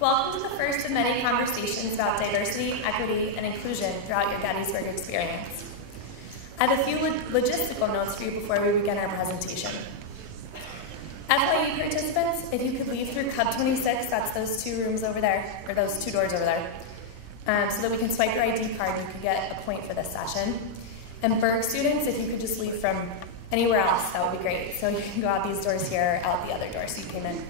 Welcome to the first of many conversations about diversity, equity, and inclusion throughout your Gettysburg experience. I have a few logistical notes for you before we begin our presentation. FYE participants, if you could leave through Cub 26, that's those two rooms over there, or those two doors over there, so that we can swipe your ID card and you can get a point for this session. And Berg students, if you could just leave from anywhere else, that would be great. So you can go out these doors here, out the other door so you came in.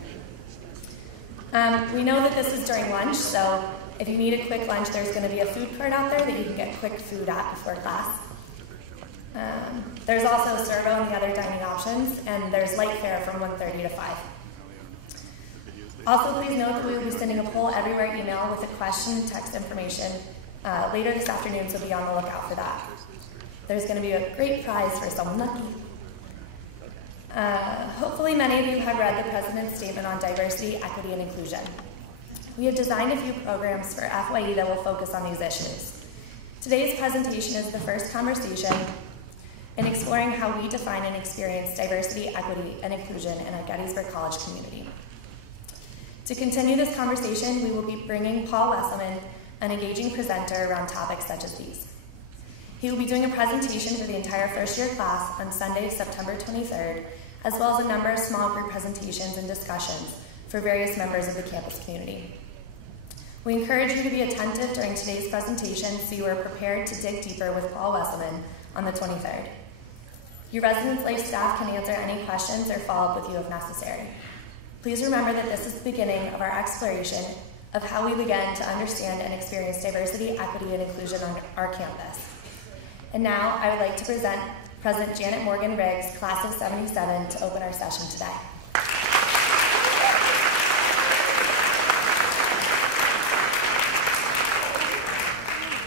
We know that this is during lunch, so if you need a quick lunch, there's going to be a food cart out there that you can get quick food at before class. There's also a servo and the other dining options, and there's light fare from 1:30 to 5. Also, please note that we will be sending a poll everywhere email with a question and text information later this afternoon, so be on the lookout for that. There's going to be a great prize for someone lucky. Hopefully many of you have read the President's Statement on Diversity, Equity, and Inclusion. We have designed a few programs for FYE that will focus on these issues. Today's presentation is the first conversation in exploring how we define and experience diversity, equity, and inclusion in our Gettysburg College community. To continue this conversation, we will be bringing Paul Wesselman, an engaging presenter around topics such as these. He will be doing a presentation for the entire first-year class on Sunday, September 23rd, as well as a number of small group presentations and discussions for various members of the campus community. We encourage you to be attentive during today's presentation so you are prepared to dig deeper with Paul Wesselman on the 23rd. Your Residence Life staff can answer any questions or follow up with you if necessary. Please remember that this is the beginning of our exploration of how we begin to understand and experience diversity, equity, and inclusion on our campus. And now, I would like to present President Janet Morgan Riggs, Class of 77, to open our session today.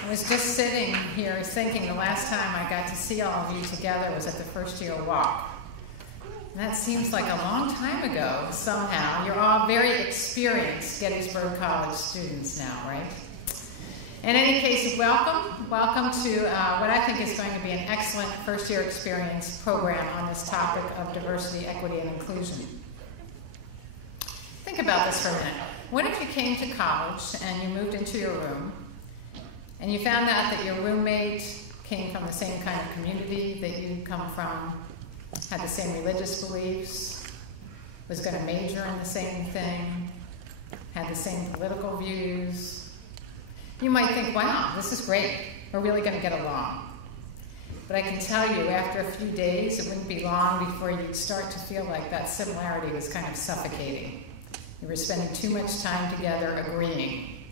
I was just sitting here thinking the last time I got to see all of you together was at the first-year walk. And that seems like a long time ago, somehow. You're all very experienced Gettysburg College students now, right? In any case, welcome. Welcome to what I think is going to be an excellent first-year experience program on this topic of diversity, equity, and inclusion. Think about this for a minute. What if you came to college and you moved into your room and you found out that your roommate came from the same kind of community that you come from, had the same religious beliefs, was going to major in the same thing, had the same political views? You might think, wow, this is great. We're really going to get along. But I can tell you, after a few days, it wouldn't be long before you'd start to feel like that similarity was kind of suffocating. You were spending too much time together agreeing.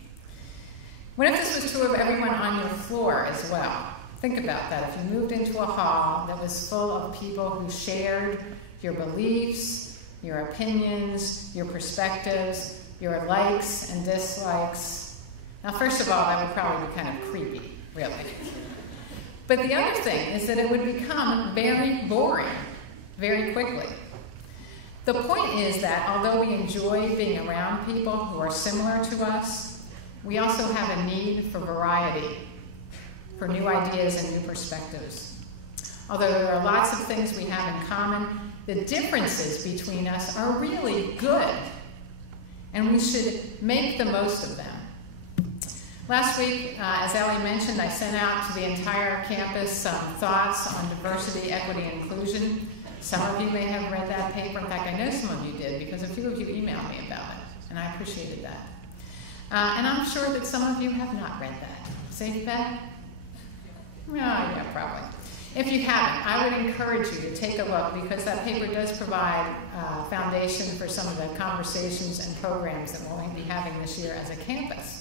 What if this was true of everyone on your floor as well? Think about that. If you moved into a hall that was full of people who shared your beliefs, your opinions, your perspectives, your likes and dislikes. Now, first of all, that would probably be kind of creepy, really. But the other thing is that it would become very boring very quickly. The point is that although we enjoy being around people who are similar to us, we also have a need for variety, for new ideas and new perspectives. Although there are lots of things we have in common, the differences between us are really good, and we should make the most of them. Last week, as Ellie mentioned, I sent out to the entire campus some thoughts on diversity, equity, and inclusion. Some of you may have read that paper. In fact, I know some of you did because a few of you emailed me about it, and I appreciated that. And I'm sure that some of you have not read that. Safe bet? Oh, yeah, probably. If you haven't, I would encourage you to take a look because that paper does provide a foundation for some of the conversations and programs that we'll be having this year as a campus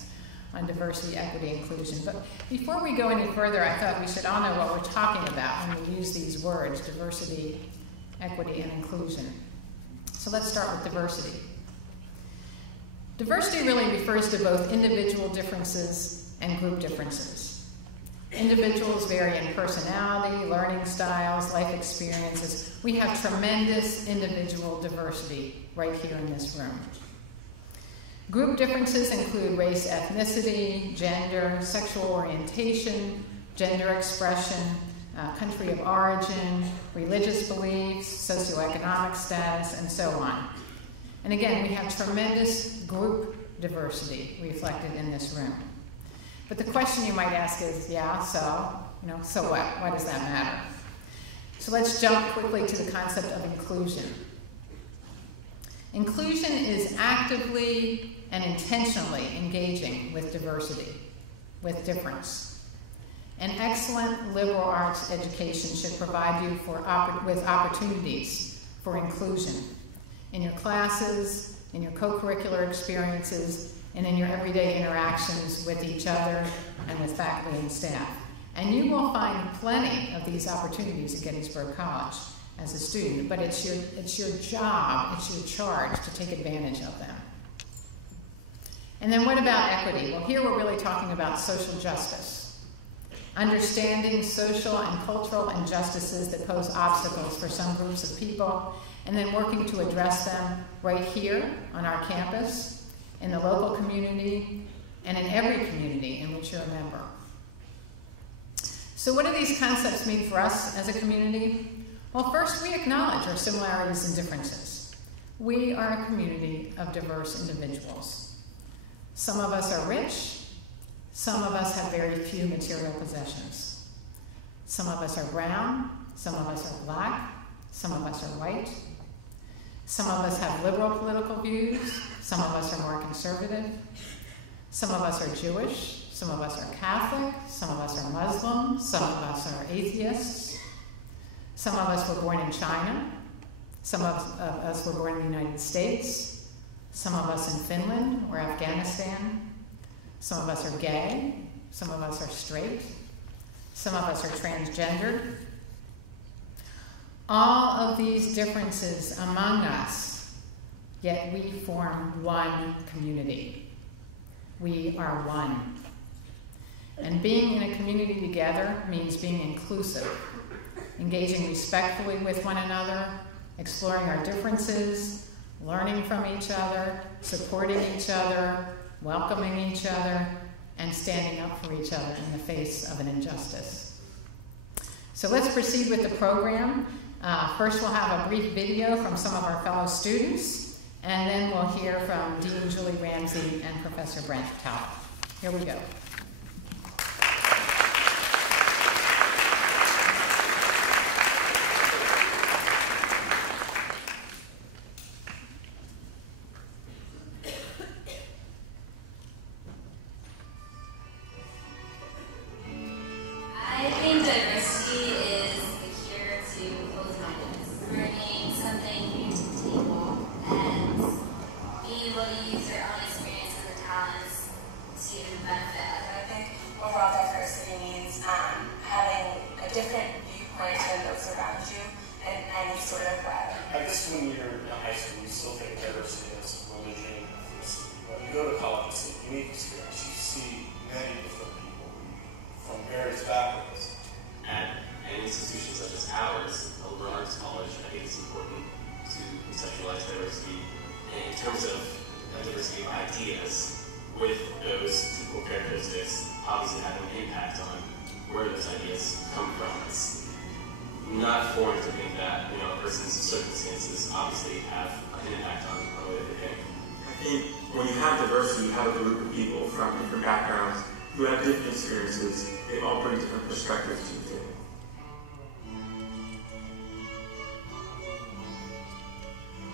on diversity, equity, inclusion. But before we go any further, I thought we should all know what we're talking about when we use these words, diversity, equity, and inclusion. So let's start with diversity. Diversity really refers to both individual differences and group differences. Individuals vary in personality, learning styles, life experiences. We have tremendous individual diversity right here in this room. Group differences include race, ethnicity, gender, sexual orientation, gender expression, country of origin, religious beliefs, socioeconomic status, and so on. And again, we have tremendous group diversity reflected in this room. But the question you might ask is, yeah, so what? Why does that matter? So let's jump quickly to the concept of inclusion. Inclusion is actively and intentionally engaging with diversity, with difference. An excellent liberal arts education should provide you with opportunities for inclusion in your classes, in your co-curricular experiences, and in your everyday interactions with each other and with faculty and staff. And you will find plenty of these opportunities at Gettysburg College as a student, but it's your job, it's your charge to take advantage of them. And then what about equity? Well, here we're really talking about social justice. Understanding social and cultural injustices that pose obstacles for some groups of people, and then working to address them right here on our campus, in the local community, and in every community in which you're a member. So what do these concepts mean for us as a community? Well, first, we acknowledge our similarities and differences. We are a community of diverse individuals. Some of us are rich. Some of us have very few material possessions. Some of us are brown. Some of us are black. Some of us are white. Some of us have liberal political views. Some of us are more conservative. Some of us are Jewish. Some of us are Catholic. Some of us are Muslim. Some of us are atheists. Some of us were born in China. Some of us were born in the United States. Some of us in Finland or Afghanistan. Some of us are gay. Some of us are straight. Some of us are transgendered. All of these differences among us, yet we form one community. We are one. And being in a community together means being inclusive, engaging respectfully with one another, exploring our differences, learning from each other, supporting each other, welcoming each other, and standing up for each other in the face of an injustice. So let's proceed with the program. First, we'll have a brief video from some of our fellow students, and then we'll hear from Dean Julie Ramsey and Professor Brent Talbot. Here we go.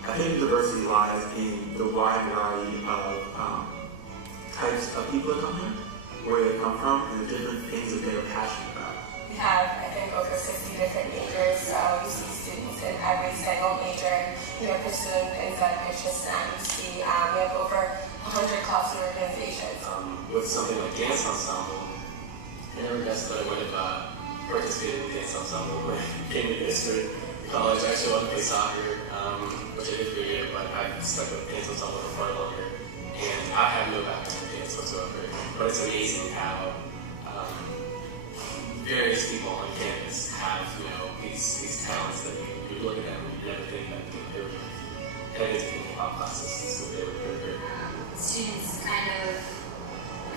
I think diversity lies in the wide variety of types of people that come here, where they come from, and the different things that they are passionate about. We have, I think, over 60 different majors, so you see students in every single major, pursuing things that interest them. You see, we have over 100 clubs and organizations. With something like dance ensemble, I never guessed that I would have participated in dance ensemble when I came to Gettysburg College. I actually wanted to play soccer, which I did for a year, but I've stuck with dance ensemble for far longer. And I have no background in dance whatsoever. But it's amazing how various people on campus have, these talents that you look at them and you never think that they would head into hip-hop classes. So they would be students kind of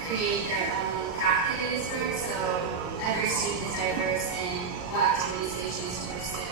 create their own path at Gettysburg, so every student is diverse in what activities they choose to pursue.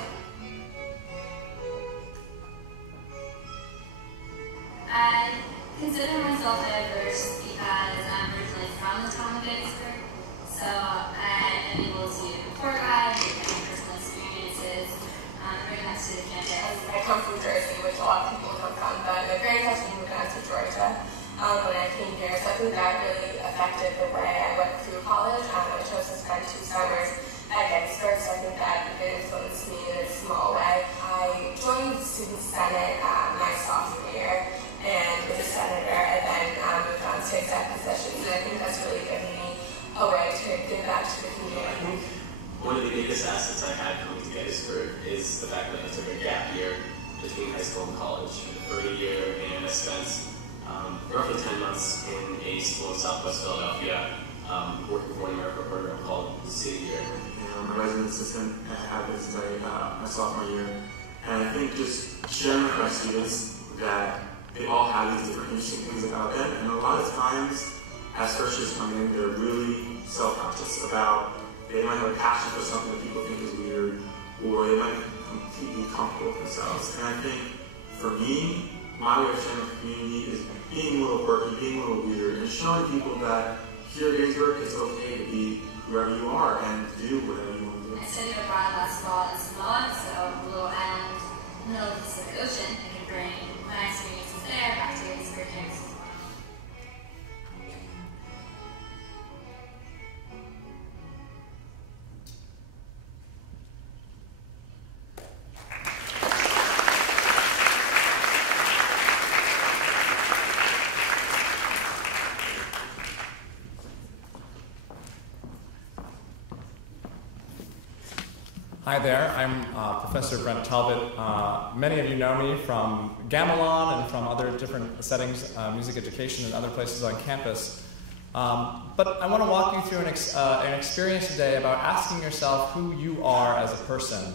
At consider myself diverse because I'm originally from the town of Gettysburg, so I am able to tour guide, get my personal experiences, bring that to the campus. I come from Jersey, which a lot of people come from, but my parents actually moved out to Georgia when I came here, so I think that really affected the way I went through college. I chose to spend 2 summers at Gettysburg, so I think that it influenced me in a small way. I joined the Student Senate my sophomore year, and was a senator, and then moved on to exec positions, and I think that's really given me a way to give back to the community. One of the biggest assets I had coming to Gettysburg is the fact that I took a gap year between high school and college for a year, and I spent roughly 10 months in a school in Southwest Philadelphia working for an American program called City Year. I'm a resident assistant at this my sophomore year, and I think just sharing with my students that they all have these different interesting things about them, and a lot of times as first years come in, they're really self-conscious about, they might have a passion for something that people think is weird, or they might be completely comfortable with themselves. And I think for me, my way of sharing with the community is being a little quirky, being a little weird, and showing people that here at Gettysburg, it's okay to be whoever you are and do whatever you want to do. I studied abroad last fall in Samoa, so a little island in the middle of the Pacific Ocean. I can bring my experiences there back to Gettysburg campus. Hi there, I'm Professor Brent Talbot. Many of you know me from Gamelon and from other different settings, music education and other places on campus. But I want to walk you through an experience today about asking yourself who you are as a person.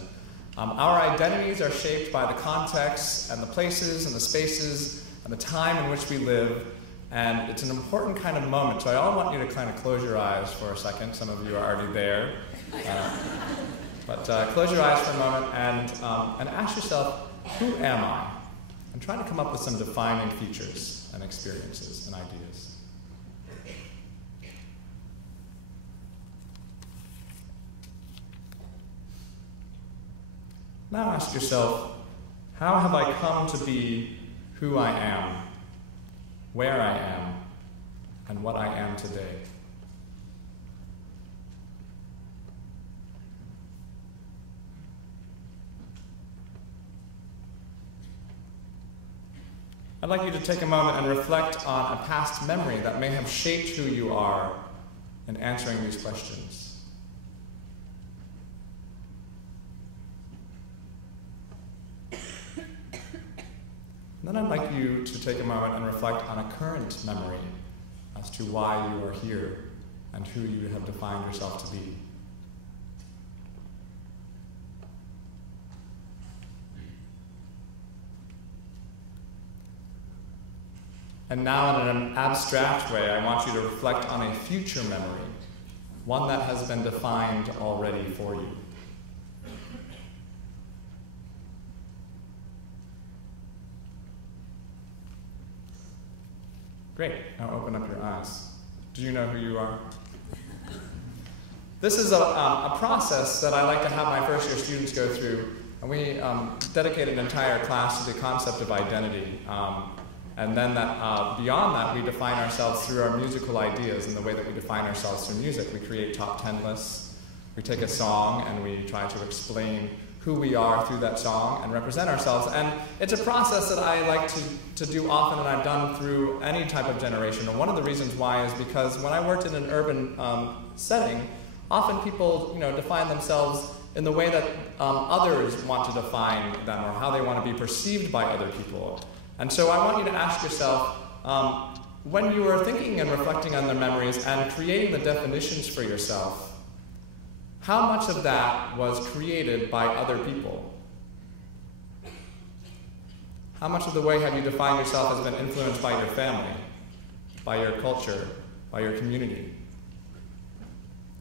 Our identities are shaped by the contexts and the places and the spaces and the time in which we live, and it's an important kind of moment. So I want you to kind of close your eyes for a second. Some of you are already there. But close your eyes for a moment and ask yourself, who am I? And try to come up with some defining features and experiences and ideas. Now ask yourself, how have I come to be who I am, where I am, and what I am today? I'd like you to take a moment and reflect on a past memory that may have shaped who you are in answering these questions. Then I'd like you to take a moment and reflect on a current memory as to why you are here and who you have defined yourself to be. And now, in an abstract way, I want you to reflect on a future memory, one that has been defined already for you. Great. Now open up your eyes. Do you know who you are? This is a process that I like to have my first-year students go through, and we dedicate an entire class to the concept of identity. And then beyond that, we define ourselves through our musical ideas and the way that we define ourselves through music. We create top 10 lists. We take a song and we try to explain who we are through that song and represent ourselves. And it's a process that I like to do often, and I've done through any type of generation. And one of the reasons why is because when I worked in an urban setting, often people define themselves in the way that others want to define them, or how they want to be perceived by other people. And so I want you to ask yourself, when you are thinking and reflecting on the memories and creating the definitions for yourself, how much of that was created by other people? How much of the way have you defined yourself has been influenced by your family, by your culture, by your community,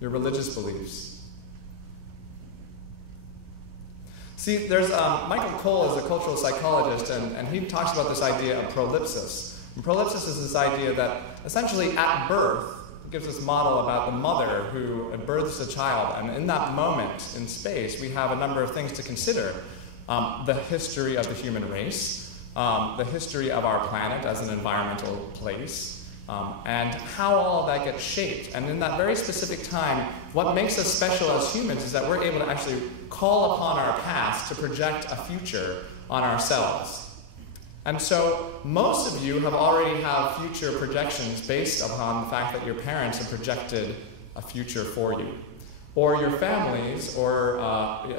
your religious beliefs? See, there's Michael Cole is a cultural psychologist, and he talks about this idea of prolipsis. And prolipsis is this idea that essentially at birth, it gives this model about the mother who births a child, and in that moment in space, we have a number of things to consider. The history of the human race, the history of our planet as an environmental place, and how all of that gets shaped. And in that very specific time, what makes us special as humans is that we're able to actually call upon our past to project a future on ourselves. And so most of you have already have future projections based upon the fact that your parents have projected a future for you. Or your families, or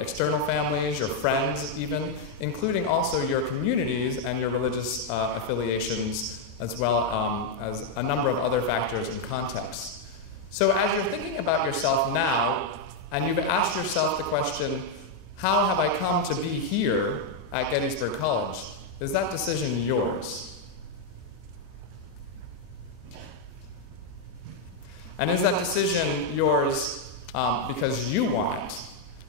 external families, your friends even, including also your communities and your religious affiliations, as well as a number of other factors and contexts. So as you're thinking about yourself now, and you've asked yourself the question, how have I come to be here at Gettysburg College? Is that decision yours? And is that decision yours because you want it?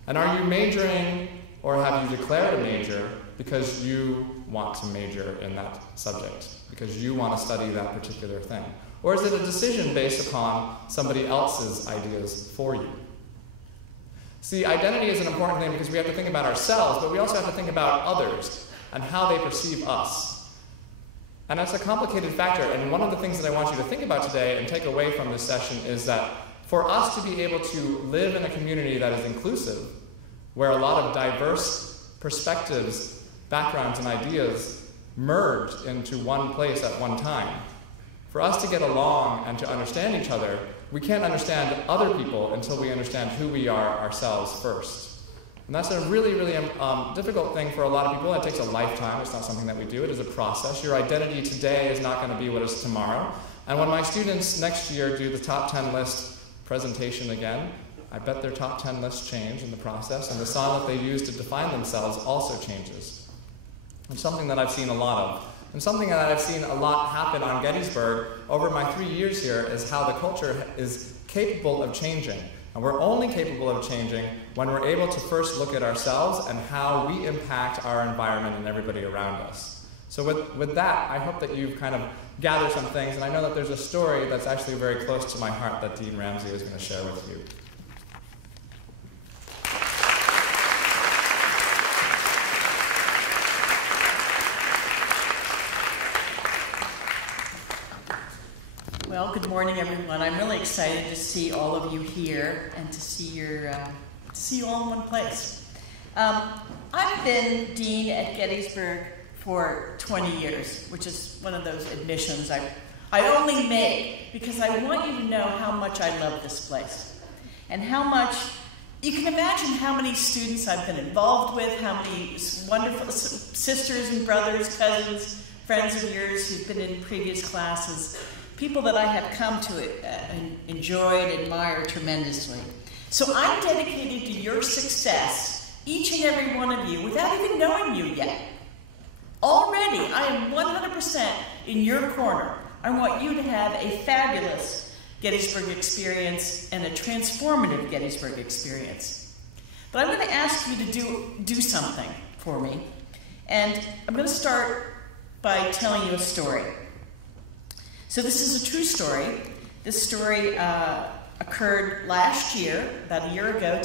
And are you majoring, or have you declared a major because you want to major in that subject, because you want to study that particular thing? Or is it a decision based upon somebody else's ideas for you? See, identity is an important thing because we have to think about ourselves, but we also have to think about others and how they perceive us. And that's a complicated factor, and one of the things that I want you to think about today and take away from this session is that for us to be able to live in a community that is inclusive, where a lot of diverse perspectives, backgrounds, and ideas merge into one place at one time, for us to get along and to understand each other, we can't understand other people until we understand who we are ourselves first. And that's a really, really difficult thing for a lot of people. It takes a lifetime. It's not something that we do. It is a process. Your identity today is not going to be what is tomorrow. And when my students next year do the top 10 list presentation again, I bet their top 10 list change in the process, and the song that they use to define themselves also changes. It's something that I've seen a lot of. And something that I've seen a lot happen on Gettysburg over my 3 years here is how the culture is capable of changing. And we're only capable of changing when we're able to first look at ourselves and how we impact our environment and everybody around us. So with that, I hope that you've kind of gathered some things, and I know that there's a story that's actually very close to my heart that Dean Ramsey is going to share with you. Well, good morning, everyone. I'm really excited to see all of you here and to see you all in one place. I've been dean at Gettysburg for 20 years, which is one of those admissions I only make because I want you to know how much I love this place and how much you can imagine how many students I've been involved with, how many wonderful sisters and brothers, cousins, friends of yours who've been in previous classes. People that I have come to enjoy and admire tremendously. So I'm dedicated to your success, each and every one of you, without even knowing you yet. Already, I am 100% in your corner. I want you to have a fabulous Gettysburg experience and a transformative Gettysburg experience. But I'm going to ask you to do something for me. And I'm going to start by telling you a story. So this is a true story. This story occurred last year, about a year ago,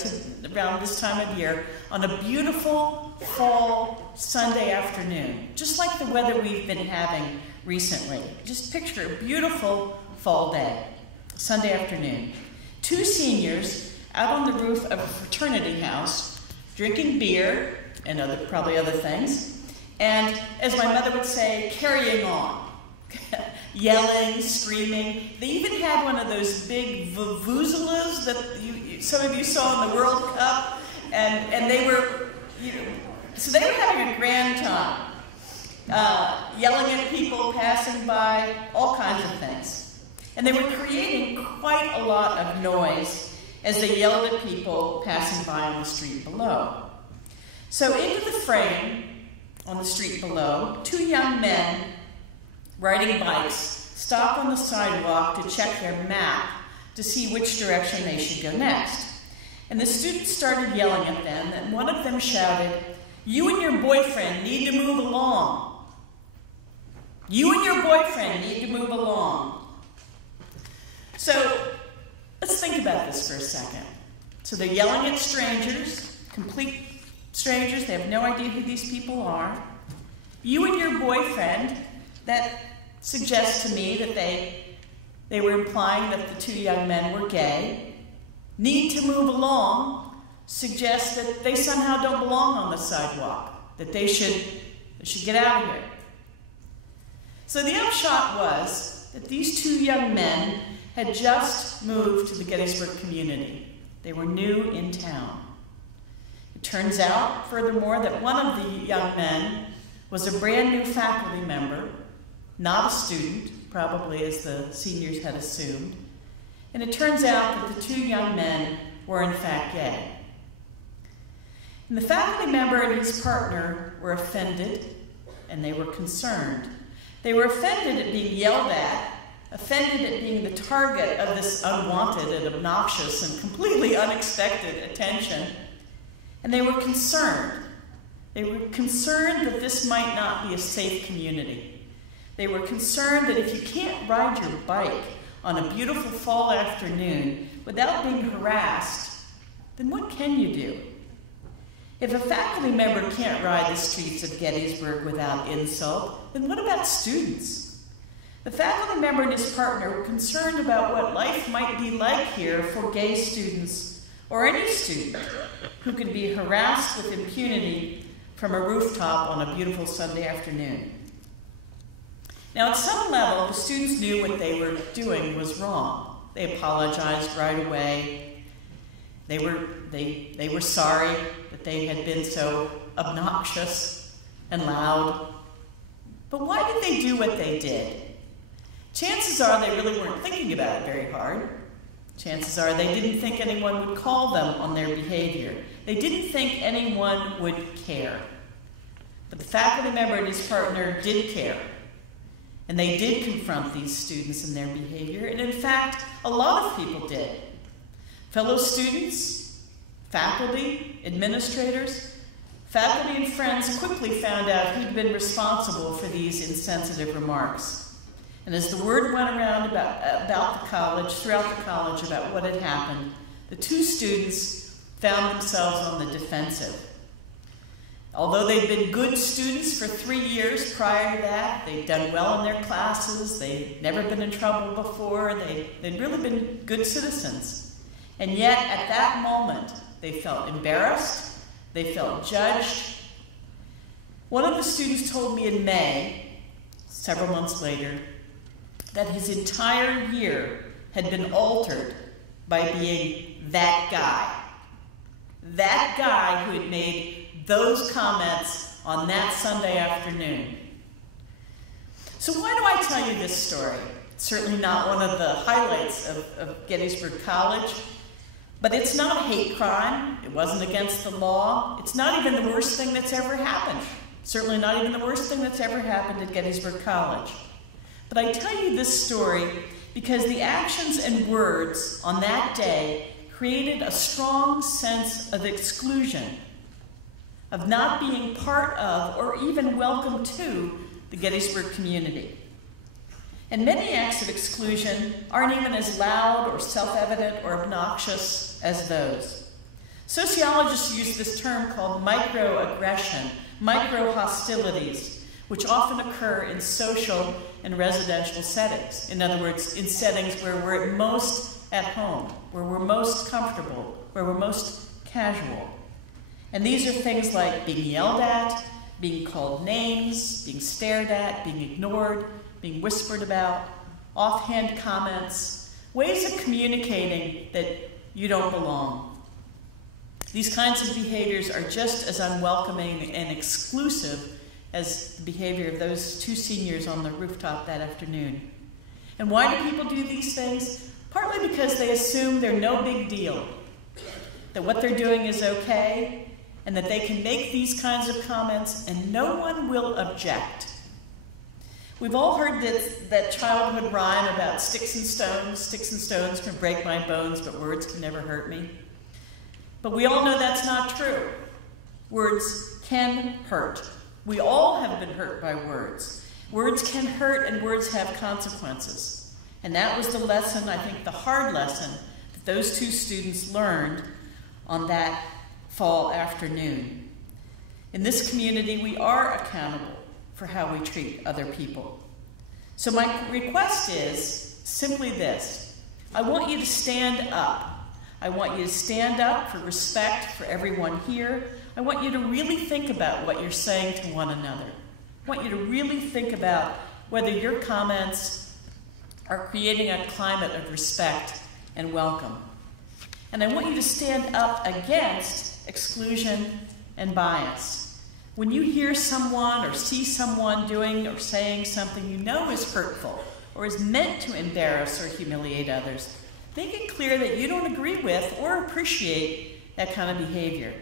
around this time of year, on a beautiful fall Sunday afternoon, just like the weather we've been having recently. Just picture a beautiful fall day, Sunday afternoon. Two seniors out on the roof of a fraternity house, drinking beer and probably other things, and as my mother would say, carrying on. Yelling, screaming. They even had one of those big vuvuzelas that some of you saw in the World Cup, and they were, so they were having a grand time, yelling at people passing by, all kinds of things. And they were creating quite a lot of noise as they yelled at people passing by on the street below. So into the frame on the street below, two young men riding bikes stopped on the sidewalk to check their map to see which direction they should go next. And the students started yelling at them, and one of them shouted, "You and your boyfriend need to move along. You and your boyfriend need to move along. So let's think about this for a second. So they're yelling at strangers, complete strangers. They have no idea who these people are. You and your boyfriend, that suggests to me that they were implying that the two young men were gay. Need to move along suggests that they somehow don't belong on the sidewalk, that they should get out of here. So the upshot was that these two young men had just moved to the Gettysburg community. They were new in town. It turns out, furthermore, that one of the young men was a brand new faculty member, not a student, probably as the seniors had assumed. And it turns out that the two young men were in fact gay. And the faculty member and his partner were offended, and they were concerned. They were offended at being yelled at, offended at being the target of this unwanted and obnoxious and completely unexpected attention. And they were concerned. They were concerned that this might not be a safe community. They were concerned that if you can't ride your bike on a beautiful fall afternoon without being harassed, then what can you do? If a faculty member can't ride the streets of Gettysburg without insult, then what about students? The faculty member and his partner were concerned about what life might be like here for gay students or any student who could be harassed with impunity from a rooftop on a beautiful Sunday afternoon. Now, at some level, the students knew what they were doing was wrong. They apologized right away. They were sorry that they had been so obnoxious and loud. But why did they do what they did? Chances are they really weren't thinking about it very hard. Chances are they didn't think anyone would call them on their behavior. They didn't think anyone would care. But the faculty member and his partner did care. And they did confront these students and their behavior. And in fact, a lot of people did. Fellow students, faculty, administrators, faculty and friends quickly found out who'd been responsible for these insensitive remarks. And as the word went around about the college, throughout the college, about what had happened, the two students found themselves on the defensive. Although they'd been good students for 3 years prior to that, they'd done well in their classes, they'd never been in trouble before, they'd really been good citizens. And yet, at that moment, they felt embarrassed, they felt judged. One of the students told me in May, several months later, that his entire year had been altered by being that guy. That guy who had made those comments on that Sunday afternoon. So why do I tell you this story? It's certainly not one of the highlights of Gettysburg College, but it's not a hate crime. It wasn't against the law. It's not even the worst thing that's ever happened. Certainly not even the worst thing that's ever happened at Gettysburg College. But I tell you this story because the actions and words on that day created a strong sense of exclusion, of not being part of or even welcome to the Gettysburg community. And many acts of exclusion aren't even as loud or self-evident or obnoxious as those. Sociologists use this term called microaggression, micro-hostilities, which often occur in social and residential settings. In other words, in settings where we're at most at home, where we're most comfortable, where we're most casual. And these are things like being yelled at, being called names, being stared at, being ignored, being whispered about, offhand comments, ways of communicating that you don't belong. These kinds of behaviors are just as unwelcoming and exclusive as the behavior of those two seniors on the rooftop that afternoon. And why do people do these things? Partly because they assume they're no big deal, that what they're doing is okay, and that they can make these kinds of comments and no one will object. We've all heard that childhood rhyme about sticks and stones can break my bones, but words can never hurt me. But we all know that's not true. Words can hurt. We all have been hurt by words. Words can hurt and words have consequences. And that was the lesson, I think the hard lesson, that those two students learned on that fall afternoon. In this community, we are accountable for how we treat other people. So my request is simply this. I want you to stand up. I want you to stand up for respect for everyone here. I want you to really think about what you're saying to one another. I want you to really think about whether your comments are creating a climate of respect and welcome. And I want you to stand up against exclusion and bias. When you hear someone or see someone doing or saying something you know is hurtful or is meant to embarrass or humiliate others, make it clear that you don't agree with or appreciate that kind of behavior.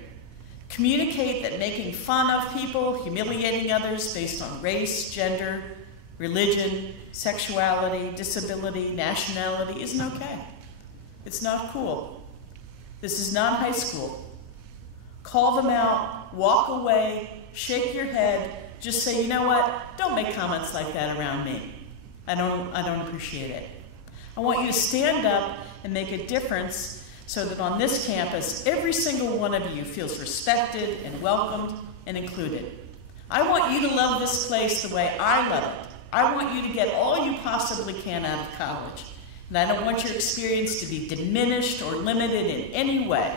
Communicate that making fun of people, humiliating others based on race, gender, religion, sexuality, disability, nationality isn't okay. It's not cool. This is not high school. Call them out, walk away, shake your head, just say, you know what, don't make comments like that around me. I don't appreciate it. I want you to stand up and make a difference so that on this campus, every single one of you feels respected and welcomed and included. I want you to love this place the way I love it. I want you to get all you possibly can out of college. And I don't want your experience to be diminished or limited in any way,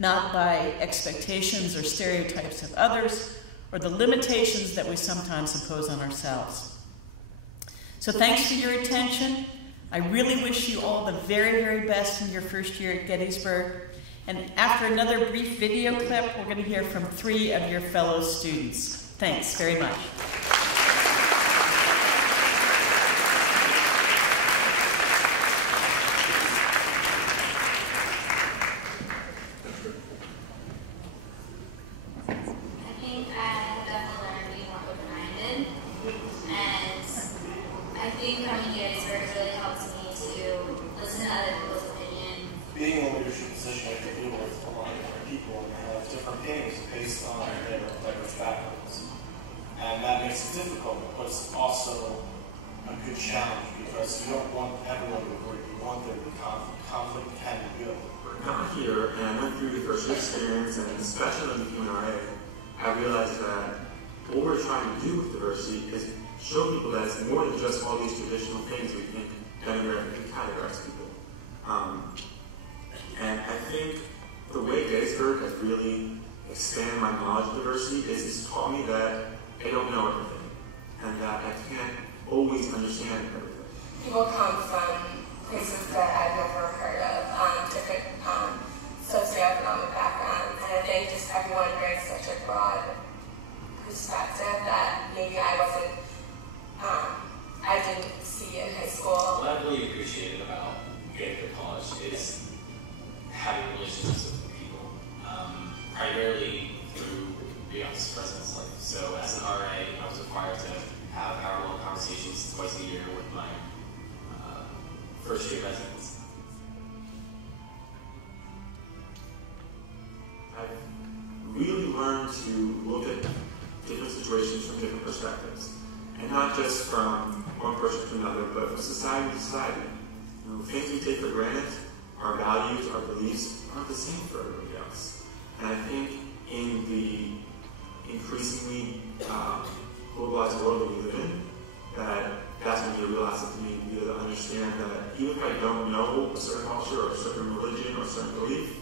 not by expectations or stereotypes of others or the limitations that we sometimes impose on ourselves. So thanks for your attention. I really wish you all the very, very best in your first year at Gettysburg. And after another brief video clip, we're going to hear from 3 of your fellow students. Thanks very much. And I think the way Gettysburg has really expanded my knowledge of diversity is it's taught me that I don't know everything and that I can't always understand everything. People come from places that I've never heard of, different socioeconomic backgrounds, and I think just everyone brings such a broad perspective that maybe I didn't see in high school. What I really appreciated about Gettysburg College is having relationships with people, primarily through the office presence. Like, so as an RA, I was required to have hour-long conversations twice a year with my first-year residents. I've really learned to look at different situations from different perspectives, and not just from one person to another, but from society to society. You know, things we take for granted, our values, our beliefs, aren't the same for everybody else. And I think in the increasingly globalized world that we live in, that's when you realize it to me, you to understand that even if I don't know a certain culture or a certain religion or a certain belief,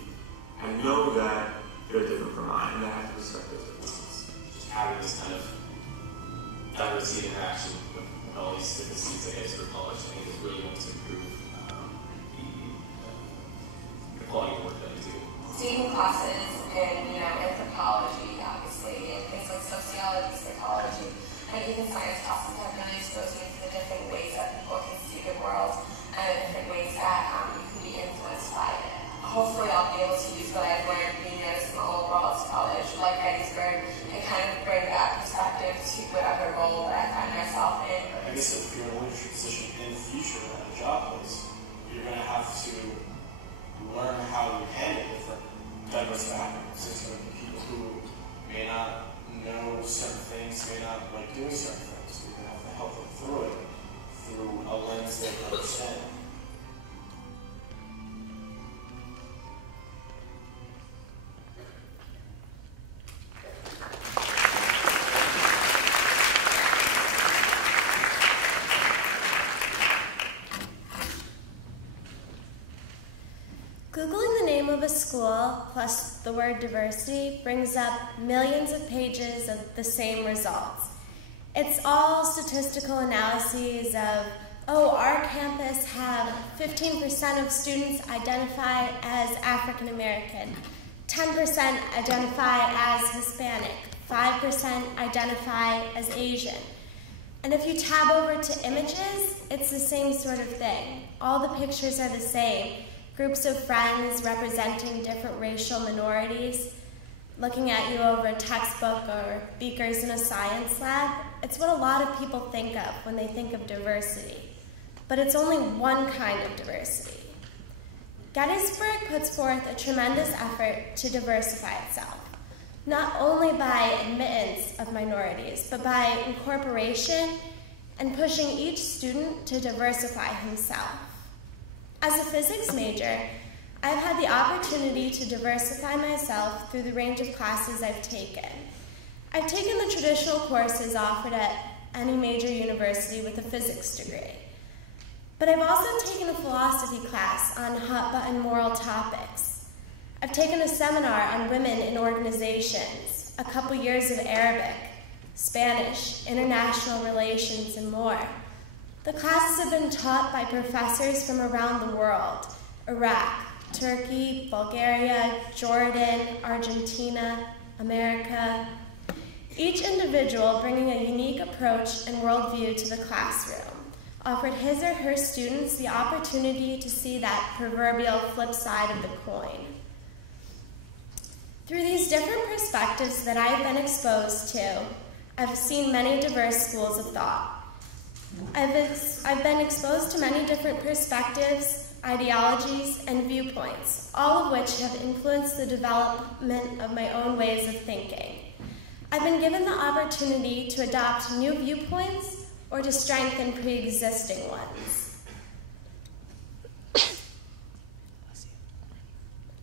I know that they're different from mine, and I have to respect those differences. Just having this kind of diversity interaction with all these different students at Gettysburg College, I think is really going to improve the quality of work that we do. Taking classes in, anthropology, obviously, and things like sociology, psychology, and even science classes have really exposed me to the different ways that people can see the world and the different ways that you can be influenced by it. Hopefully I'll be able to use what I've learned being at a small liberal arts college like Gettysburg and kind of bring that perspective to whatever role that I find myself in. I guess if you're in a leadership position in the future at a job place, you're going to have to learn how to handle different diverse backgrounds. There's going to be people who may not know certain things, may not like doing certain things. You're going to have to so they can understand. Googling the name of a school plus the word diversity brings up millions of pages of the same results. It's all statistical analyses of, oh, our campus have 15% of students identify as African American, 10% identify as Hispanic, 5% identify as Asian. And if you tab over to images, it's the same sort of thing. All the pictures are the same. Groups of friends representing different racial minorities, looking at you over a textbook or beakers in a science lab. It's what a lot of people think of when they think of diversity. But it's only one kind of diversity. Gettysburg puts forth a tremendous effort to diversify itself, not only by admittance of minorities, but by incorporation and pushing each student to diversify himself. As a physics major, I've had the opportunity to diversify myself through the range of classes I've taken. I've taken the traditional courses offered at any major university with a physics degree. But I've also taken a philosophy class on hot-button moral topics. I've taken a seminar on women in organizations, a couple years of Arabic, Spanish, international relations, and more. The classes have been taught by professors from around the world: Iraq, Turkey, Bulgaria, Jordan, Argentina, America. Each individual bringing a unique approach and worldview to the classroom offered his or her students the opportunity to see that proverbial flip side of the coin. Through these different perspectives that I've been exposed to, I've seen many diverse schools of thought. I've been exposed to many different perspectives, ideologies, and viewpoints, all of which have influenced the development of my own ways of thinking. I've been given the opportunity to adopt new viewpoints or to strengthen pre-existing ones.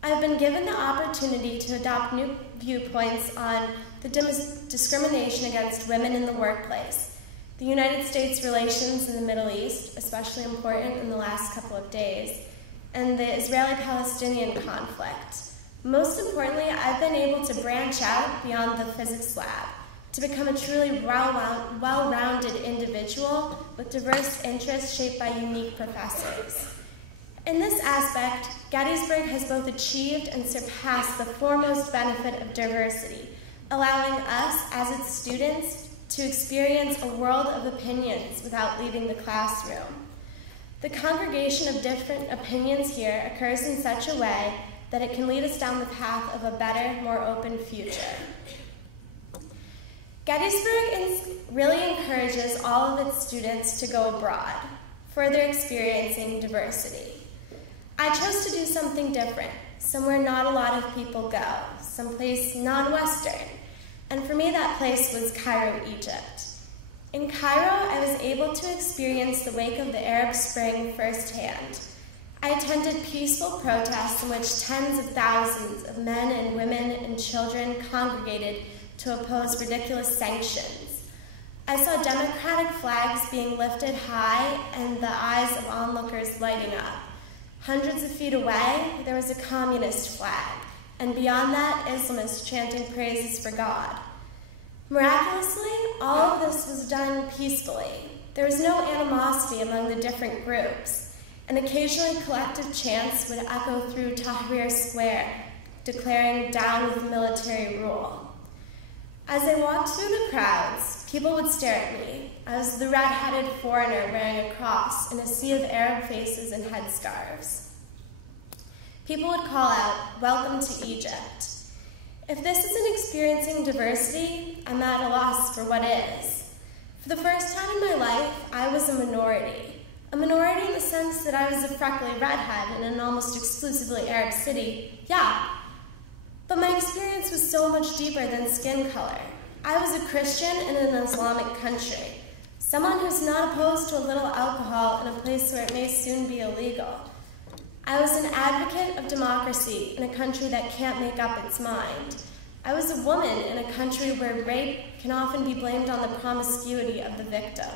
I've been given the opportunity to adopt new viewpoints on the discrimination against women in the workplace, the United States relations in the Middle East, especially important in the last couple of days, and the Israeli-Palestinian conflict. Most importantly, I've been able to branch out beyond the physics lab to become a truly well-rounded individual with diverse interests shaped by unique professors. In this aspect, Gettysburg has both achieved and surpassed the foremost benefit of diversity, allowing us as its students to experience a world of opinions without leaving the classroom. The congregation of different opinions here occurs in such a way that it can lead us down the path of a better, more open future. Gettysburg really encourages all of its students to go abroad, further experiencing diversity. I chose to do something different, somewhere not a lot of people go, someplace non-Western. And for me, that place was Cairo, Egypt. In Cairo, I was able to experience the wake of the Arab Spring firsthand. I attended peaceful protests in which tens of thousands of men and women and children congregated to oppose ridiculous sanctions. I saw democratic flags being lifted high and the eyes of onlookers lighting up. Hundreds of feet away, there was a communist flag, and beyond that, Islamists chanting praises for God. Miraculously, all of this was done peacefully. There was no animosity among the different groups, and occasionally collective chants would echo through Tahrir Square, declaring down with military rule. As I walked through the crowds, people would stare at me. I was the red-headed foreigner wearing a cross in a sea of Arab faces and headscarves. People would call out, "Welcome to Egypt." If this isn't experiencing diversity, I'm at a loss for what is. For the first time in my life, I was a minority. A minority in the sense that I was a freckly redhead in an almost exclusively Arab city, yeah. But my experience was so much deeper than skin color. I was a Christian in an Islamic country. someone who's not opposed to a little alcohol in a place where it may soon be illegal. I was an advocate of democracy in a country that can't make up its mind. I was a woman in a country where rape can often be blamed on the promiscuity of the victim.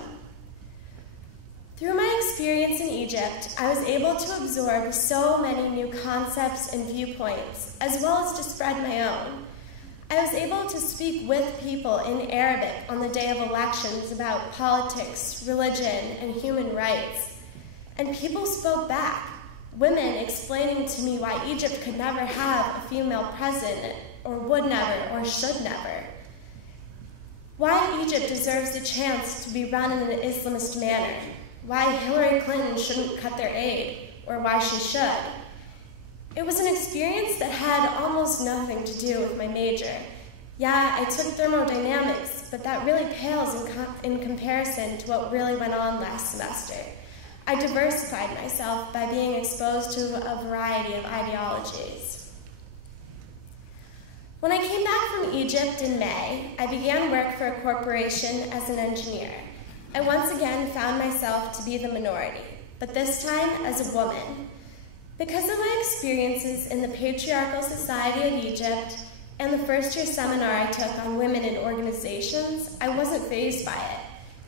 Through my experience in Egypt, I was able to absorb so many new concepts and viewpoints, as well as to spread my own. I was able to speak with people in Arabic on the day of elections about politics, religion, and human rights. And people spoke back, women explaining to me why Egypt could never have a female president, or would never, or should never. Why Egypt deserves a chance to be run in an Islamist manner. Why Hillary Clinton shouldn't cut their aid, or why she should. It was an experience that had almost nothing to do with my major. Yeah, I took thermodynamics, but that really pales in comparison to what really went on last semester. I diversified myself by being exposed to a variety of ideologies. When I came back from Egypt in May, I began work for a corporation as an engineer. I once again found myself to be the minority, but this time as a woman. Because of my experiences in the patriarchal society of Egypt and the first-year seminar I took on women in organizations, I wasn't fazed by it.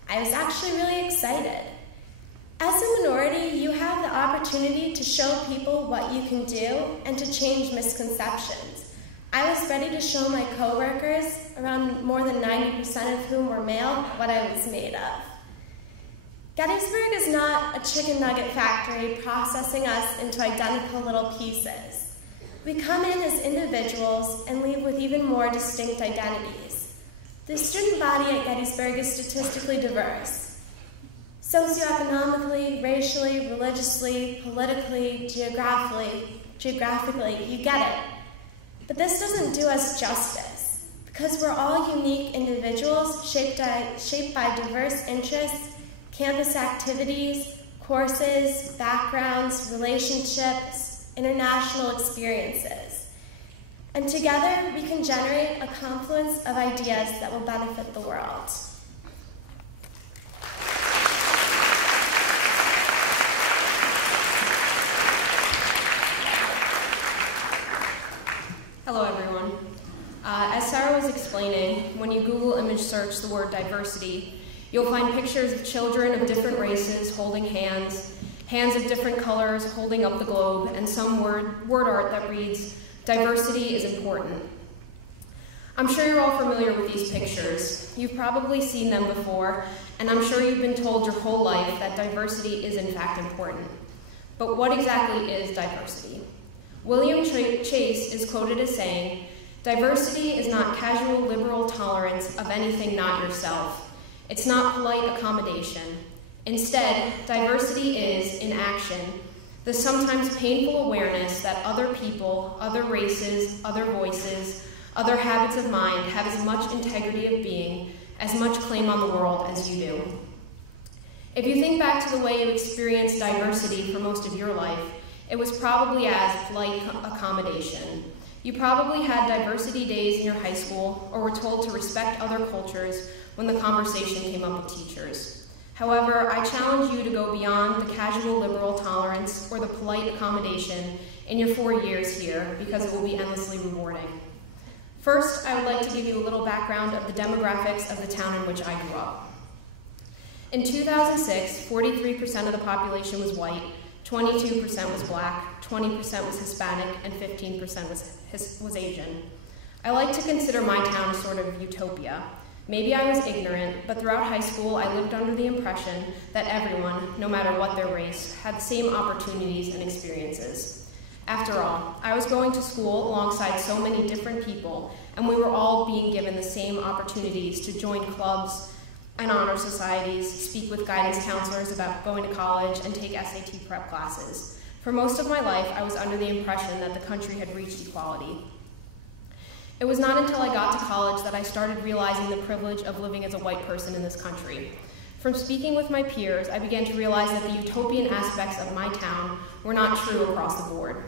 I was actually really excited. As a minority, you have the opportunity to show people what you can do and to change misconceptions. I was ready to show my coworkers, around more than 90% of whom were male, what I was made of. Gettysburg is not a chicken nugget factory processing us into identical little pieces. We come in as individuals and leave with even more distinct identities. The student body at Gettysburg is statistically diverse. Socioeconomically, racially, religiously, politically, geographically, you get it. But this doesn't do us justice, because we're all unique individuals shaped by diverse interests, campus activities, courses, backgrounds, relationships, international experiences. And together, we can generate a confluence of ideas that will benefit the world. Hello, everyone. As Sarah was explaining, when you Google image search the word diversity, you'll find pictures of children of different races holding hands, hands of different colors holding up the globe, and some word art that reads, "Diversity is important." I'm sure you're all familiar with these pictures. You've probably seen them before, and I'm sure you've been told your whole life that diversity is in fact important. But what exactly is diversity? William Chase is quoted as saying, "Diversity is not casual liberal tolerance of anything not yourself. It's not polite accommodation. Instead, diversity is, in action, the sometimes painful awareness that other people, other races, other voices, other habits of mind have as much integrity of being, as much claim on the world as you do." If you think back to the way you experienced diversity for most of your life, it was probably as polite accommodation. You probably had diversity days in your high school or were told to respect other cultures when the conversation came up with teachers. However, I challenge you to go beyond the casual liberal tolerance or the polite accommodation in your 4 years here, because it will be endlessly rewarding. First, I would like to give you a little background of the demographics of the town in which I grew up. In 2006, 43% of the population was white, 22% was black, 20% was Hispanic, and 15% was Asian. I like to consider my town a sort of utopia. Maybe I was ignorant, but throughout high school I lived under the impression that everyone, no matter what their race, had the same opportunities and experiences. After all, I was going to school alongside so many different people, and we were all being given the same opportunities to join clubs and honor societies, speak with guidance counselors about going to college, and take SAT prep classes. For most of my life, I was under the impression that the country had reached equality. It was not until I got to college that I started realizing the privilege of living as a white person in this country. From speaking with my peers, I began to realize that the utopian aspects of my town were not true across the board.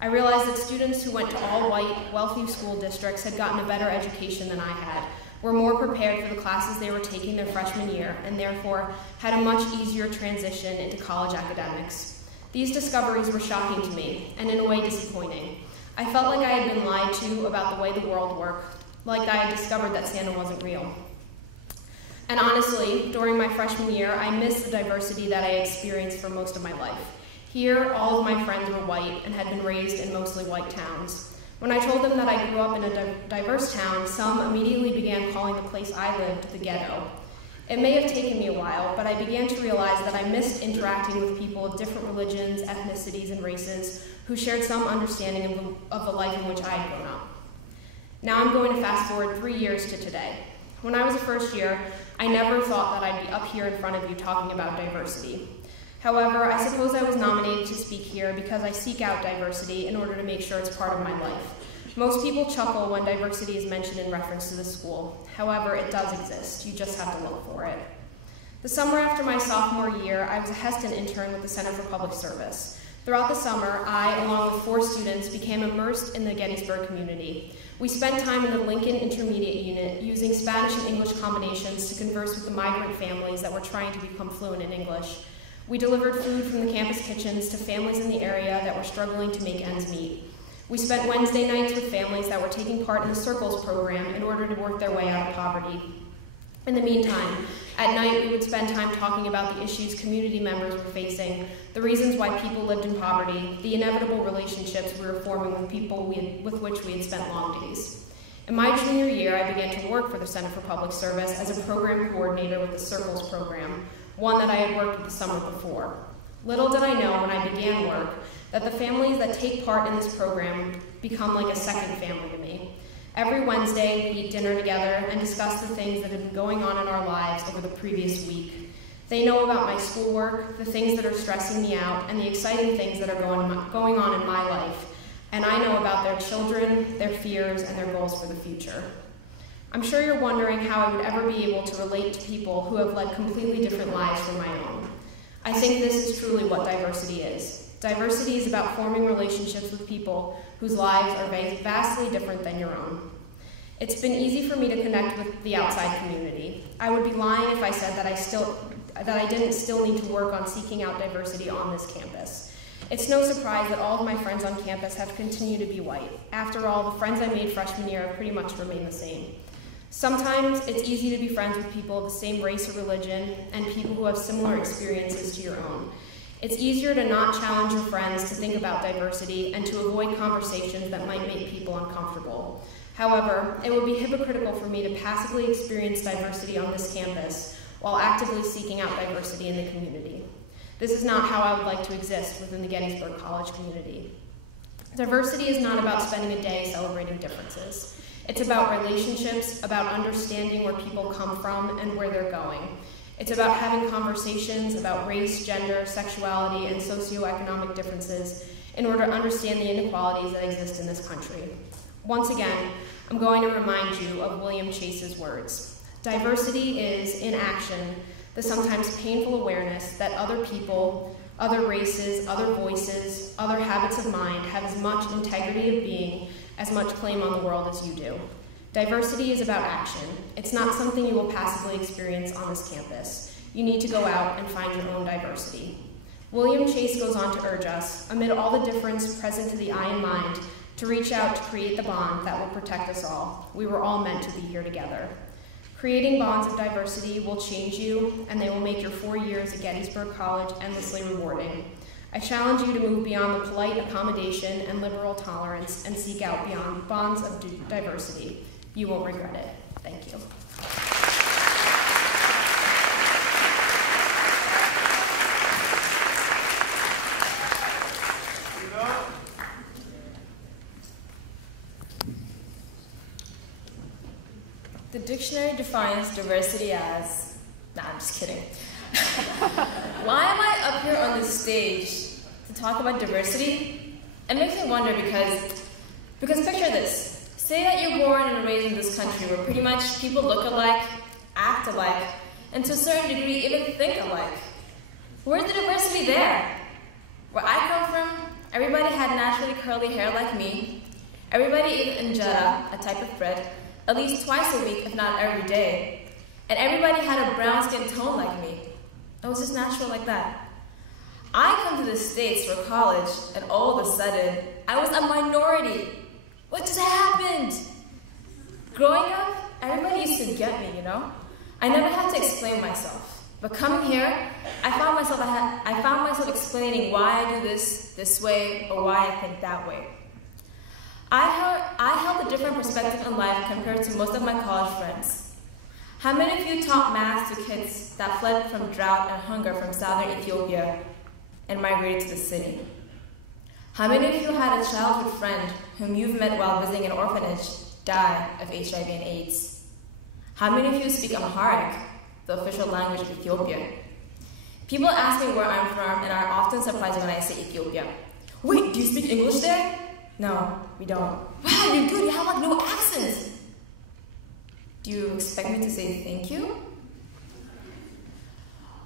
I realized that students who went to all white, wealthy school districts had gotten a better education than I had, were more prepared for the classes they were taking their freshman year, and therefore had a much easier transition into college academics. These discoveries were shocking to me, and in a way disappointing. I felt like I had been lied to about the way the world worked, like I had discovered that Santa wasn't real. And honestly, during my freshman year, I missed the diversity that I had experienced for most of my life. Here, all of my friends were white and had been raised in mostly white towns. When I told them that I grew up in a diverse town, some immediately began calling the place I lived the ghetto. It may have taken me a while, but I began to realize that I missed interacting with people of different religions, ethnicities, and races who shared some understanding of the life in which I had grown up. Now I'm going to fast forward 3 years to today. When I was a first year, I never thought that I'd be up here in front of you talking about diversity. However, I suppose I was nominated to speak here because I seek out diversity in order to make sure it's part of my life. Most people chuckle when diversity is mentioned in reference to the school. However, it does exist. You just have to look for it. The summer after my sophomore year, I was a Heston intern with the Center for Public Service. Throughout the summer, I, along with 4 students, became immersed in the Gettysburg community. We spent time in the Lincoln Intermediate Unit using Spanish and English combinations to converse with the migrant families that were trying to become fluent in English. We delivered food from the campus kitchens to families in the area that were struggling to make ends meet. We spent Wednesday nights with families that were taking part in the Circles program in order to work their way out of poverty. In the meantime, at night we would spend time talking about the issues community members were facing, the reasons why people lived in poverty, the inevitable relationships we were forming with people with which we had spent long days. In my junior year, I began to work for the Center for Public Service as a program coordinator with the Circles program, one that I had worked with the summer before. Little did I know when I began work that the families that take part in this program become like a second family to me. Every Wednesday, we eat dinner together and discuss the things that have been going on in our lives over the previous week. They know about my schoolwork, the things that are stressing me out, and the exciting things that are going on in my life. And I know about their children, their fears, and their goals for the future. I'm sure you're wondering how I would ever be able to relate to people who have led completely different lives from my own. I think this is truly what diversity is. Diversity is about forming relationships with people whose lives are vastly different than your own. It's been easy for me to connect with the outside community. I would be lying if I said that I didn't still need to work on seeking out diversity on this campus. It's no surprise that all of my friends on campus have continued to be white. After all, the friends I made freshman year pretty much remain the same. Sometimes it's easy to be friends with people of the same race or religion and people who have similar experiences to your own. It's easier to not challenge your friends to think about diversity and to avoid conversations that might make people uncomfortable. However, it would be hypocritical for me to passively experience diversity on this campus while actively seeking out diversity in the community. This is not how I would like to exist within the Gettysburg College community. Diversity is not about spending a day celebrating differences. It's about relationships, about understanding where people come from and where they're going. It's about having conversations about race, gender, sexuality, and socioeconomic differences in order to understand the inequalities that exist in this country. Once again, I'm going to remind you of William Chase's words. Diversity is, in action, the sometimes painful awareness that other people, other races, other voices, other habits of mind have as much integrity of being, as much claim on the world as you do. Diversity is about action. It's not something you will passively experience on this campus. You need to go out and find your own diversity. William Chase goes on to urge us, amid all the difference present to the eye and mind, to reach out to create the bond that will protect us all. We were all meant to be here together. Creating bonds of diversity will change you, and they will make your 4 years at Gettysburg College endlessly rewarding. I challenge you to move beyond the polite accommodation and liberal tolerance and seek out beyond bonds of diversity. You won't regret it. Thank you. The dictionary defines diversity as... Nah, I'm just kidding. Why am I up here on this stage to talk about diversity? It makes me wonder because picture this. Say that you're born and raised in this country where pretty much people look alike, act alike, and to a certain degree even think alike. Where's the diversity there? Where I come from, everybody had naturally curly hair like me. Everybody ate injera, a type of bread, at least twice a week, if not every day. And everybody had a brown skin tone like me. It was just natural like that. I come to the States for college, and all of a sudden, I was a minority. What just happened? Growing up, everybody used to get me, you know? I never had to explain myself. But coming here, I found myself explaining why I do this way or why I think that way. I held a different perspective in life compared to most of my college friends. How many of you taught math to kids that fled from drought and hunger from southern Ethiopia and migrated to the city? How many of you had a childhood friend whom you've met while visiting an orphanage die of HIV and AIDS? How many of you speak Amharic, the official language of Ethiopia? People ask me where I'm from and are often surprised when I say Ethiopia. Wait, do you speak English there? No, we don't. Wow, you're good, you have like no accent. Do you expect me to say thank you?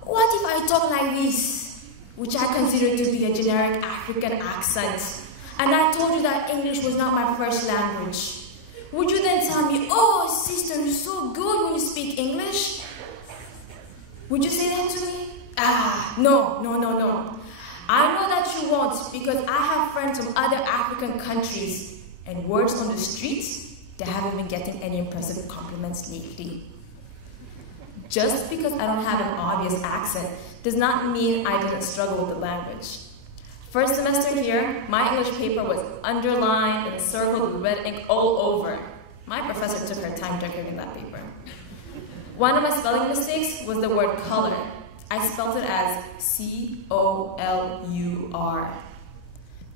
What if I talk like this, which I consider to be a generic African accent, and I told you that English was not my first language? Would you then tell me, oh, sister, you're so good when you speak English? Would you say that to me? No. I know that you won't because I have friends from other African countries, and words on the streets, they haven't been getting any impressive compliments lately. Just because I don't have an obvious accent does not mean I didn't struggle with the language. First semester here, my English paper was underlined and circled with red ink all over. My professor took her time decorating that paper. One of my spelling mistakes was the word color. I spelled it as C-O-L-U-R.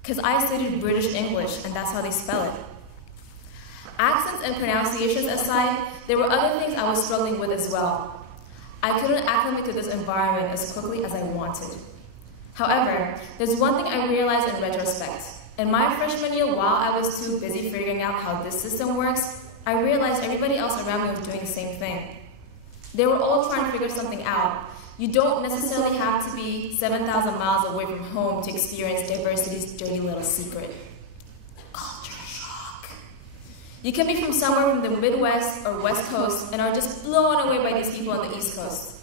Because I studied British English, and that's how they spell it. Accents and pronunciations aside, there were other things I was struggling with as well. I couldn't acclimate to this environment as quickly as I wanted. However, there's one thing I realized in retrospect. In my freshman year, while I was too busy figuring out how this system works, I realized everybody else around me was doing the same thing. They were all trying to figure something out. You don't necessarily have to be 7,000 miles away from home to experience diversity's dirty little secret. Culture shock. You can be from somewhere from the Midwest or West Coast and are just blown away by these people on the East Coast.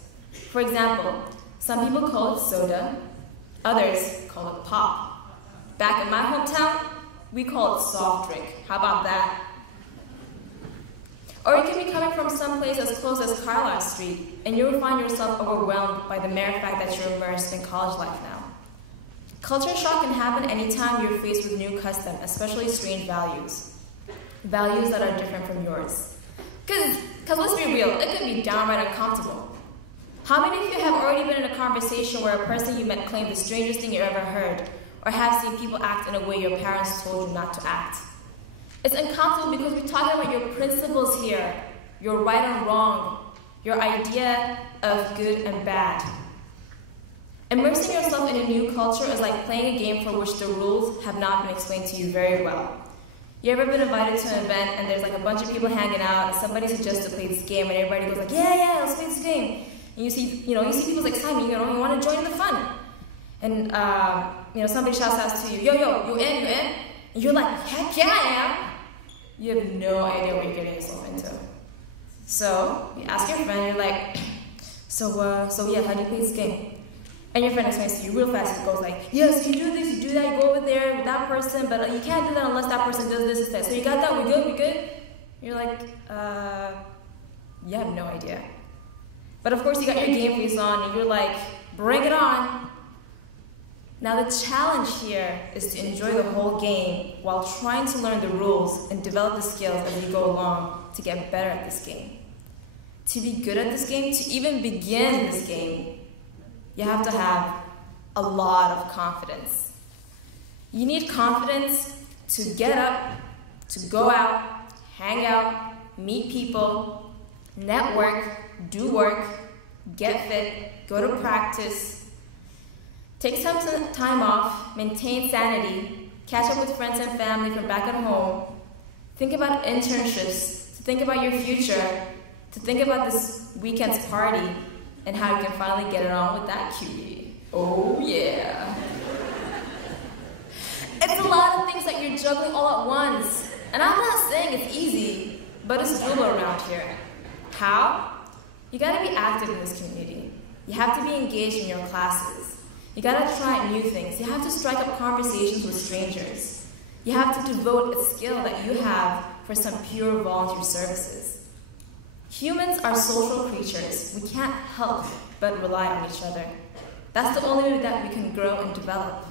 For example, some people call it soda, others call it pop. Back in my hometown, we call it soft drink. How about that? Or you can be coming from someplace as close as Carlisle Street, and you'll find yourself overwhelmed by the mere fact that you're immersed in college life now. Culture shock can happen anytime you're faced with new customs, especially strange values. Values that are different from yours. Because let's be real, it can be downright uncomfortable. How many of you have already been in a conversation where a person you met claimed the strangest thing you ever heard, or have seen people act in a way your parents told you not to act? It's uncomfortable because we're talking about your principles here, your right and wrong, your idea of good and bad. Immersing yourself in a new culture is like playing a game for which the rules have not been explained to you very well. You ever been invited to an event and there's like a bunch of people hanging out and somebody suggests to play this game and everybody goes like, yeah, let's play this game. And you see people's excitement, you want to join in the fun. And somebody shouts out to you, yo, you in? And you're like, heck yeah, I am. You have no idea what you're getting yourself into. So you ask your friend, you're like, so yeah, how do you play this game? And your friend explains to you real fast. It goes like, yes, you do this, you do that, you go over there with that person, but you can't do that unless that person does this instead. So you got that, we good? You're like, you have no idea. But of course you got your game face on and you're like, bring it on. Now the challenge here is to enjoy the whole game while trying to learn the rules and develop the skills as you go along to get better at this game. To be good at this game, to even begin this game, you have to have a lot of confidence. You need confidence to get up, to go out, hang out, meet people, network, do work, get fit, go to practice, take some time off, maintain sanity, catch up with friends and family from back at home, think about internships, to think about your future, to think about this weekend's party, and how you can finally get it on with that cutie. Oh yeah. It's a lot of things that you're juggling all at once. And I'm not saying it's easy. but it's doable around here. How? You gotta be active in this community. You have to be engaged in your classes. You gotta try new things. You have to strike up conversations with strangers. You have to devote a skill that you have for some pure volunteer services. Humans are social creatures. We can't help but rely on each other. That's the only way that we can grow and develop.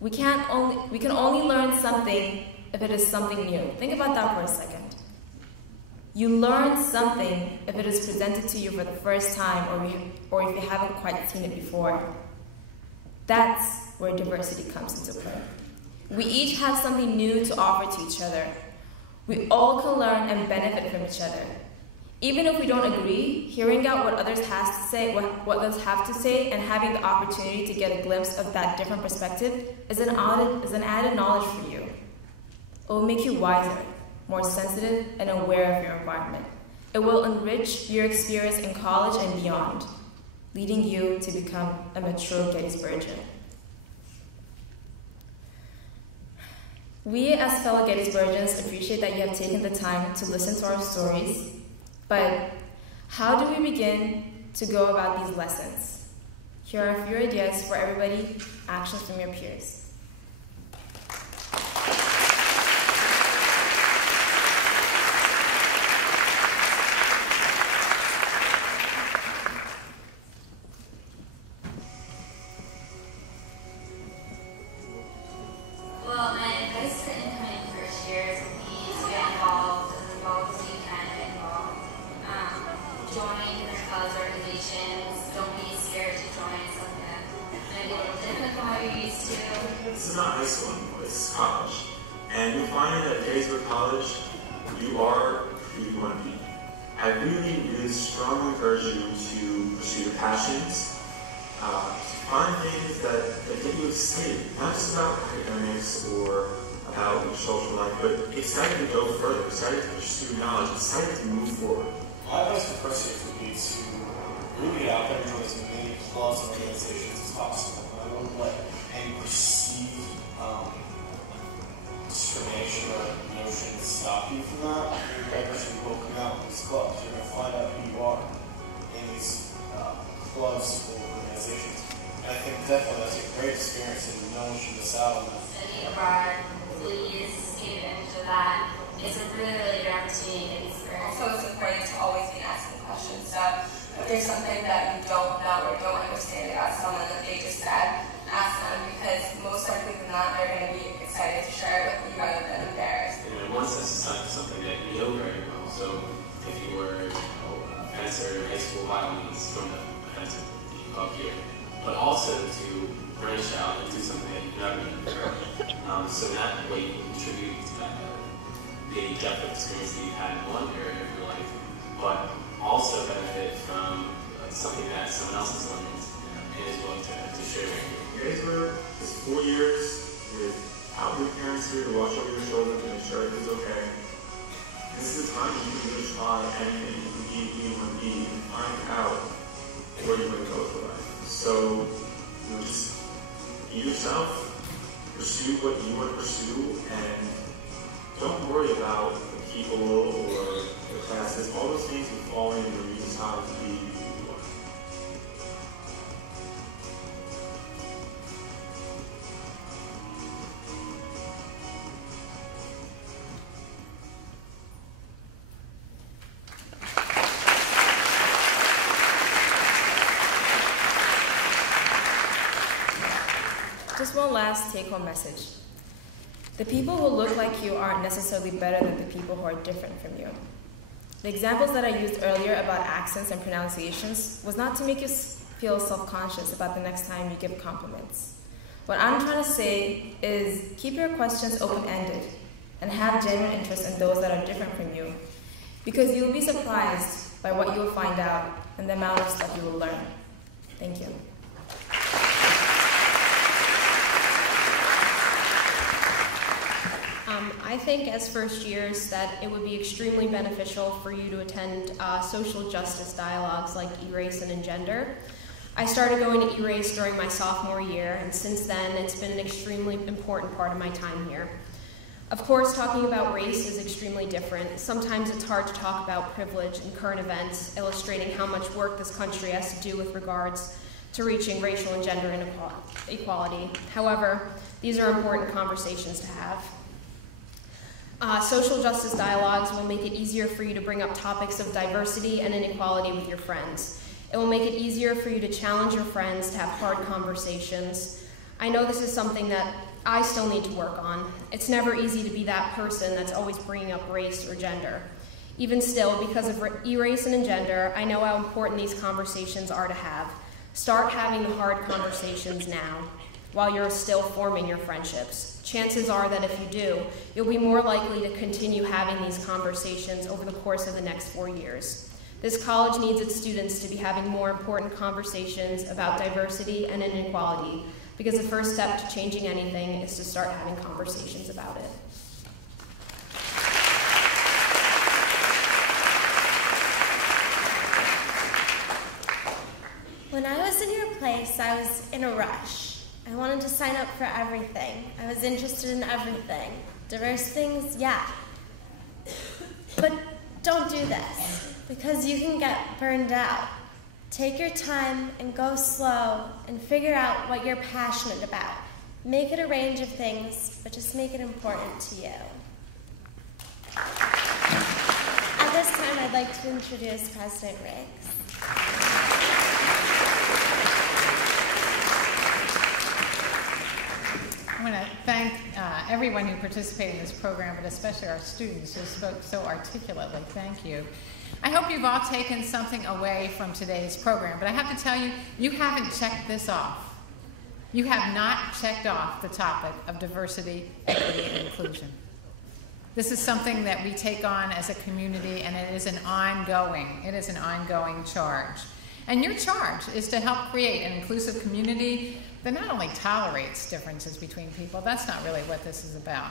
We can only learn something if it is something new. Think about that for a second. You learn something if it is presented to you for the first time or if you haven't quite seen it before. That's where diversity comes into play. We each have something new to offer to each other. We all can learn and benefit from each other. Even if we don't agree, hearing out what others have to say, and having the opportunity to get a glimpse of that different perspective is an added knowledge for you. It will make you wiser, more sensitive, and aware of your environment. It will enrich your experience in college and beyond, leading you to become a mature Gettysburgian. We as fellow Gettysburgians appreciate that you have taken the time to listen to our stories, but how do we begin to go about these lessons? Here are a few ideas for everybody, actions from your peers. This is not high school anymore, it's college. And you'll find that at Gettysburg College, you are who you want to be. I really strongly encourage you to pursue your passions, to find things that get you excited, not just about academics or about your social life, but excited to go further, excited to pursue knowledge, excited to move forward. My advice for first year would be to really get out there and join as many clubs and organizations as possible. I wouldn't let any perceived discrimination or notion stop you from that. Your diversity will come out in these clubs. You're going to find out who you are in these clubs or organizations. And I think definitely that's a great experience and no one should miss out on that. Study abroad, please take advantage of that. It's a really good opportunity. Also, it's important to always be asking questions. So if there's something that you don't know or don't understand about someone that they just said, ask them, because most likely than not, they're going to be excited to share it with you rather than embarrassed. And one sense is something that you know very well. So if you were a fencer in high school, by all means, join a fencer club here. But also to branch out and do something that you've never done before. So that way you can contribute to the depth of experience that you've had in one area of your life, but also benefit from something that someone else has learned and is willing to share with you. Gettysburg is 4 years without your parents here to watch over your children and ensure everything's okay. This is a time when you can really try anything you want to be and find out where you're going to go for life. So, just be yourself, pursue what you want to pursue, and don't worry about the people or the classes. All those things will fall in when you decide to be who you are. Just one last take-home message. The people who look like you aren't necessarily better than the people who are different from you. The examples that I used earlier about accents and pronunciations was not to make you feel self-conscious about the next time you give compliments. What I'm trying to say is keep your questions open-ended and have genuine interest in those that are different from you, because you'll be surprised by what you'll find out and the amount of stuff you will learn. Thank you. I think as first years that it would be extremely beneficial for you to attend social justice dialogues like E-Race and Engender. I started going to E-Race during my sophomore year, and since then it's been an extremely important part of my time here. Of course, talking about race is extremely different. Sometimes it's hard to talk about privilege and current events, illustrating how much work this country has to do with regards to reaching racial and gender inequality. However, these are important conversations to have. Social justice dialogues will make it easier for you to bring up topics of diversity and inequality with your friends. It will make it easier for you to challenge your friends to have hard conversations. I know this is something that I still need to work on. It's never easy to be that person that's always bringing up race or gender. Even still, because of race and gender, I know how important these conversations are to have. Start having the hard conversations now, while you're still forming your friendships. Chances are that if you do, you'll be more likely to continue having these conversations over the course of the next 4 years. This college needs its students to be having more important conversations about diversity and inequality, because the first step to changing anything is to start having conversations about it. When I was in your place, I was in a rush. I wanted to sign up for everything. I was interested in everything. Diverse things, yeah. But don't do this, because you can get burned out. Take your time and go slow and figure out what you're passionate about. Make it a range of things, but just make it important to you. At this time, I'd like to introduce President Riggs. I want to thank everyone who participated in this program, but especially our students who spoke so articulately. Thank you. I hope you've all taken something away from today's program, but I have to tell you, you haven't checked this off. You have not checked off the topic of diversity, equity, and inclusion. This is something that we take on as a community, and it is an ongoing charge. And your charge is to help create an inclusive community that not only tolerates differences between people, that's not really what this is about.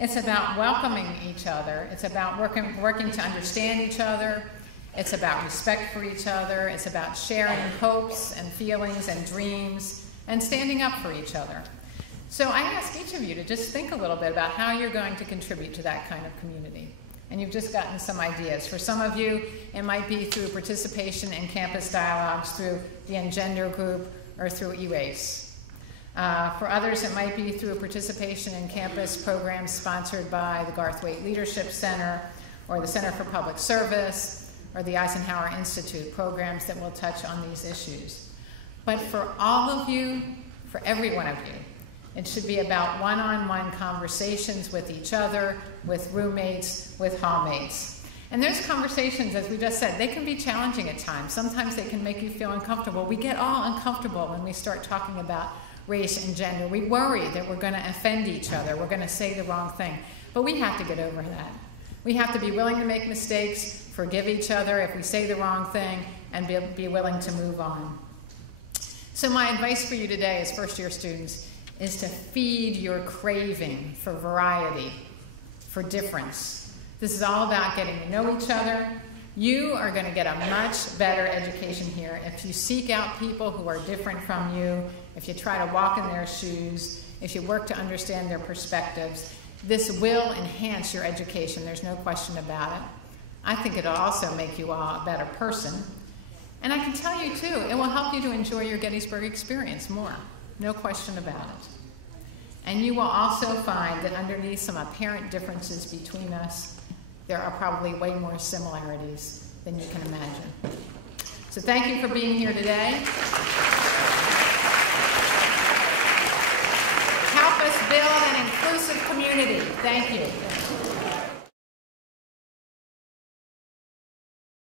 It's about welcoming each other. It's about working to understand each other. It's about respect for each other. It's about sharing hopes and feelings and dreams and standing up for each other. So I ask each of you to just think a little bit about how you're going to contribute to that kind of community. And you've just gotten some ideas. For some of you, it might be through participation in campus dialogues, through the Engender group, or through E-Race. For others, it might be through participation in campus programs sponsored by the Garthwaite Leadership Center, or the Center for Public Service, or the Eisenhower Institute, programs that will touch on these issues. But for all of you, for every one of you, it should be about one-on-one conversations with each other, with roommates, with hallmates. And those conversations, as we just said, they can be challenging at times. Sometimes they can make you feel uncomfortable. We get all uncomfortable when we start talking about race and gender. We worry that we're going to offend each other. We're going to say the wrong thing. But we have to get over that. We have to be willing to make mistakes, forgive each other if we say the wrong thing, and be willing to move on. So my advice for you today as first-year students is to feed your craving for variety, for difference. This is all about getting to know each other. You are going to get a much better education here if you seek out people who are different from you, if you try to walk in their shoes, if you work to understand their perspectives. This will enhance your education. There's no question about it. I think it'll also make you all a better person. And I can tell you, too, it will help you to enjoy your Gettysburg experience more. No question about it. And you will also find that underneath some apparent differences between us, there are probably way more similarities than you can imagine. So thank you for being here today. Help us build an inclusive community. Thank you.